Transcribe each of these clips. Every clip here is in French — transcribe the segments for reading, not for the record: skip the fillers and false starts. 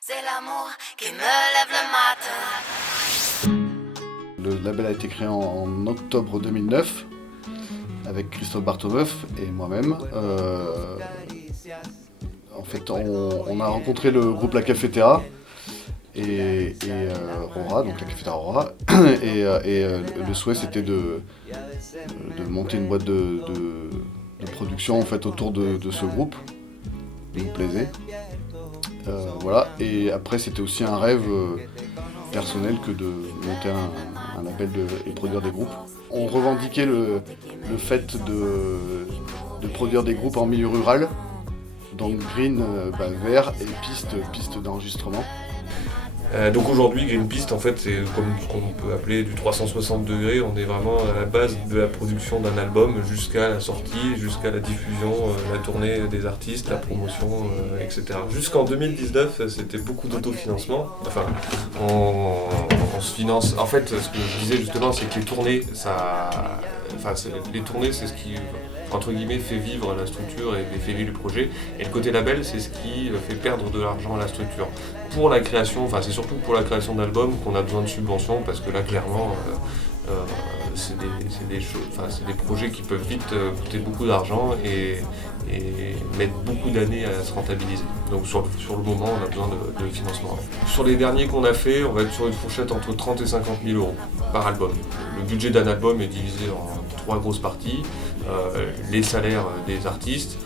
C'est l'amour qui me lève le matin. Le label a été créé en octobre 2009 avec Christophe Bartomeuf et moi-même. En fait, on a rencontré le groupe La Cafetera et Rora, donc La Cafetera Rora, et le souhait c'était de monter une boîte de production en fait autour de ce groupe qui nous plaisait. Voilà, et après c'était aussi un rêve personnel que de monter un label et produire des groupes. On revendiquait le fait de produire des groupes en milieu rural, donc green, vert et piste d'enregistrement. Donc aujourd'hui, Green Piste, en fait, c'est comme ce qu'on peut appeler du 360 degrés. On est vraiment à la base de la production d'un album jusqu'à la sortie, jusqu'à la diffusion, la tournée des artistes, la promotion, etc. Jusqu'en 2019, c'était beaucoup d'autofinancement. Enfin, on se finance. En fait, ce que je disais justement, c'est que les tournées, c'est ce qui, entre guillemets, fait vivre la structure et fait vivre le projet. Et le côté label, c'est ce qui fait perdre de l'argent à la structure. Pour la création, c'est surtout pour la création d'albums qu'on a besoin de subventions, parce que là, clairement, c'est des projets qui peuvent vite coûter beaucoup d'argent et mettre beaucoup d'années à se rentabiliser. Donc sur le moment, on a besoin de financement. Sur les derniers qu'on a fait, on va être sur une fourchette entre 30 et 50 000 euros par album. Le budget d'un album est divisé en 3 grosses parties. Les salaires des artistes,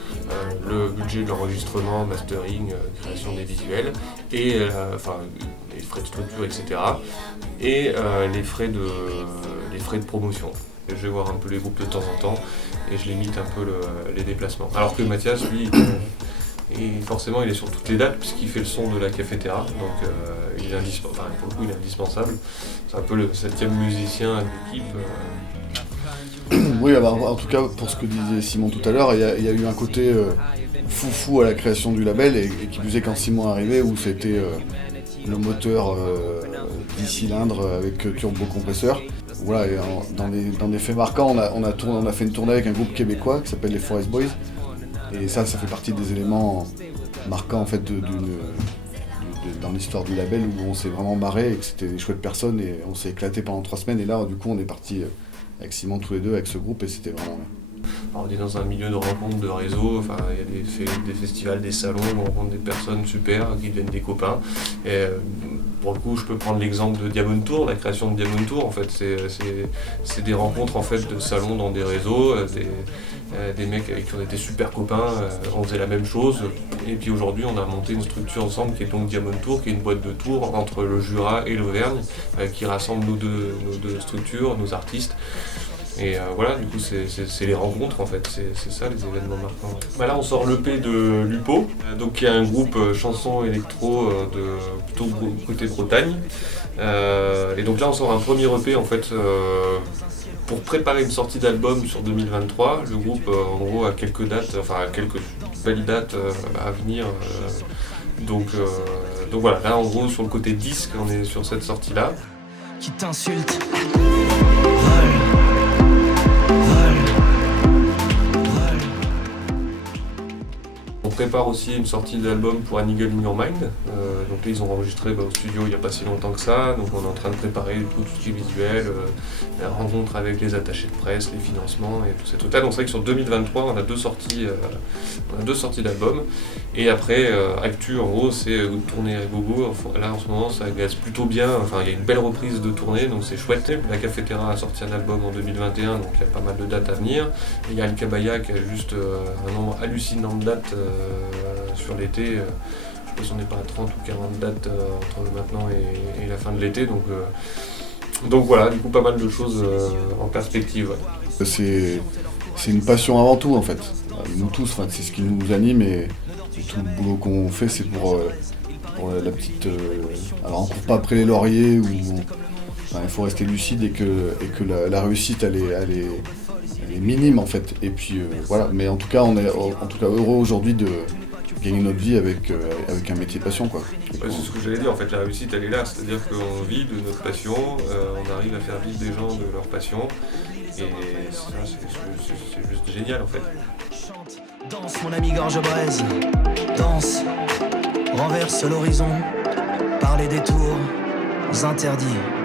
le budget de l'enregistrement, mastering, création des visuels, et les frais de structure, etc. Et les frais de promotion. Je vais voir un peu les groupes de temps en temps et je limite un peu les déplacements. Alors que Mathias, lui, forcément, il est sur toutes les dates puisqu'il fait le son de La Cafetera, donc il est pour le coup, il est indispensable. C'est un peu le 7e musicien de l'équipe. Oui, en tout cas, pour ce que disait Simon tout à l'heure, il y a eu un côté foufou à la création du label, et qui plus est quand Simon est arrivé, où c'était le moteur 10 cylindres avec turbo-compresseur. Voilà, et dans des faits marquants, on a fait une tournée avec un groupe québécois qui s'appelle les Forest Boys, et ça fait partie des éléments marquants en fait dans l'histoire du label, où on s'est vraiment marré et que c'était des chouettes personnes et on s'est éclaté pendant 3 semaines, et là du coup on est parti avec Simon tous les deux avec ce groupe et c'était vraiment bien. Alors, on est dans un milieu de rencontres, de réseau, il y a des festivals, des salons, on rencontre des personnes super qui deviennent des copains. Et, pour le coup, je peux prendre l'exemple de Diamond Tour, la création de Diamond Tour. En fait, c'est des rencontres en fait, de salons dans des réseaux, des mecs avec qui on était super copains, on faisait la même chose. Et puis aujourd'hui, on a monté une structure ensemble qui est donc Diamond Tour, qui est une boîte de tours entre le Jura et l'Auvergne, qui rassemble nos deux structures, nos artistes. Et voilà, du coup, c'est les rencontres en fait, c'est ça les événements marquants. Là, on sort l'EP de Lupo, donc qui est un groupe chanson électro plutôt côté Bretagne. Et donc là, on sort un premier EP en fait pour préparer une sortie d'album sur 2023. Le groupe en gros a quelques belles dates à venir. Donc voilà, là en gros sur le côté disque, on est sur cette sortie-là. Qui t'insulte. On prépare aussi une sortie d'album pour An Eagle in Your Mind. Donc là, ils ont enregistré au studio il n'y a pas si longtemps que ça. Donc on est en train de préparer tout ce qui est visuel, la rencontre avec les attachés de presse, les financements et tout ça. Total, donc c'est vrai que sur 2023, on a deux sorties d'albums. Et après, actu en gros, c'est tournée à gogo. Là en ce moment, ça gaze plutôt bien. Enfin, il y a une belle reprise de tournée, donc c'est chouette. La Cafetera a sorti un album en 2021, donc il y a pas mal de dates à venir. Et il y a Alcabaya qui a juste un nombre hallucinant de dates sur l'été. Je sais pas si on n'est pas à 30 ou 40 dates entre maintenant et la fin de l'été. Donc voilà, du coup pas mal de choses en perspective. Ouais. C'est une passion avant tout en fait. Nous tous, c'est ce qui nous anime, et tout le boulot qu'on fait, c'est pour la petite. Alors on court pas après les lauriers, où il faut rester lucide, et que la réussite elle est minime en fait. Et puis voilà. Mais en tout cas, on est heureux aujourd'hui de gagner notre vie avec un métier passion, quoi. Ouais, c'est ce que j'allais dire, en fait la réussite elle est là, c'est-à-dire qu'on vit de notre passion, on arrive à faire vivre des gens de leur passion, et ça c'est juste génial en fait. Danse mon ami gorge braise, danse, renverse l'horizon. par les détours interdits.